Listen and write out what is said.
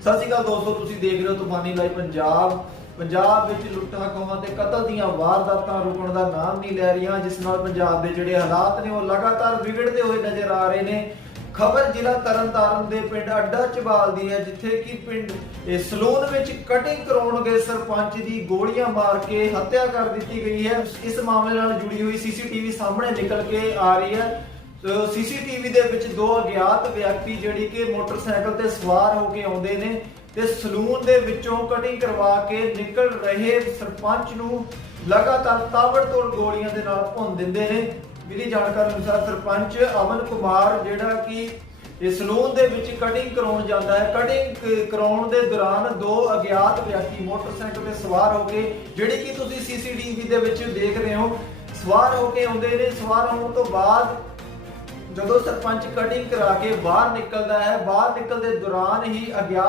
ਸਤਿ ਸ਼੍ਰੀ ਅਕਾਲ ਦੋਸਤੋ, ਤੁਸੀਂ ਦੇਖ ਰਹੇ ਹੋ ਤੂਫਾਨੀ ਲਾਈਵ ਪੰਜਾਬ। ਪੰਜਾਬ ਵਿੱਚ ਲੁੱਟਾਂ ਖੋਹਾਂ ਤੇ ਕਤਲ ਦੀਆਂ ਵਾਰਦਾਤਾਂ ਰੁਕਣ ਦਾ ਨਾਮ ਨਹੀਂ ਲੈ ਰਹੀਆਂ, ਜਿਸ ਨਾਲ ਪੰਜਾਬ ਦੇ ਜਿਹੜੇ ਹਾਲਾਤ ਨੇ ਉਹ ਲਗਾਤਾਰ ਵਿਗੜਦੇ ਹੋਏ ਨਜ਼ਰ ਆ ਰਹੇ ਨੇ। ਖਬਰ ਜ਼ਿਲ੍ਹਾ ਤਰਨਤਾਰਨ ਦੇ ਪਿੰਡ ਅੱਡਾ ਚਬਾਲ ਦੀ ਹੈ, ਜਿੱਥੇ ਕਿ ਪਿੰਡ ਸਲੂਨ ਵਿੱਚ ਕਟਿੰਗ ਕਰਾਉਣ ਗਏ ਸਰਪੰਚ ਦੀ ਗੋਲੀਆਂ ਮਾਰ ਕੇ ਹੱਤਿਆ ਕਰ ਦਿੱਤੀ ਗਈ ਹੈ। ਇਸ ਮਾਮਲੇ ਨਾਲ ਜੁੜੀ ਹੋਈ ਸੀਸੀਟੀਵੀ ਸਾਹਮਣੇ ਨਿਕਲ ਕੇ ਆ ਰਹੀ ਹੈ। ਸੀਸੀਟੀਵੀ ਦੇ ਵਿੱਚ ਦੋ ਅਗਿਆਤ ਵਿਅਕਤੀ ਜਿਹੜੀ ਕਿ ਮੋਟਰਸਾਈਕਲ ਤੇ ਸਵਾਰ ਹੋ ਕੇ ਆਉਂਦੇ ਨੇ ਤੇ ਸਲੂਨ ਦੇ ਵਿੱਚੋਂ ਕਟਿੰਗ ਕਰਵਾ ਕੇ ਨਿਕਲ ਰਹੇ ਸਰਪੰਚ ਨੂੰ ਲਗਾਤਾਰ ਤਾਬੜਤੋੜ ਗੋਲੀਆਂ ਦੇ ਨਾਲ ਭੁੰਨ ਦਿੰਦੇ ਨੇ। ਮਿਲੀ ਜਾਣਕਾਰੀ ਅਨੁਸਾਰ ਸਰਪੰਚ ਅਮਨ ਕੁਮਾਰ ਜਿਹੜਾ ਕਿ ਇਹ ਸਲੂਨ ਦੇ ਵਿੱਚ ਕਟਿੰਗ ਕਰਾਉਣ ਜਾਂਦਾ ਹੈ। ਕਟਿੰਗ ਕਰਾਉਣ ਦੇ ਦੌਰਾਨ ਦੋ ਅਗਿਆਤ ਵਿਅਕਤੀ ਮੋਟਰਸਾਈਕਲ ਤੇ ਸਵਾਰ ਹੋ ਕੇ, ਜਿਹੜੀ ਕਿ ਤੁਸੀਂ ਸੀਸੀਟੀਵੀ ਦੇ ਵਿੱਚ ਦੇਖ ਰਹੇ ਹੋ, ਸਵਾਰ ਹੋ ਕੇ ਆਉਂਦੇ ਨੇ। ਸਵਾਰ ਹੋਣ ਤੋਂ ਬਾਅਦ ਜਦੋਂ ਸਰਪੰਚ ਕਟਿੰਗ ਕਰਾ ਕੇ ਬਾਹਰ ਨਿਕਲਦਾ ਹੈ ਬਾਹਰ ਨਿਕਲਦੇ ਦੌਰਾਨ ਹੀ ਅਗਿਆਤ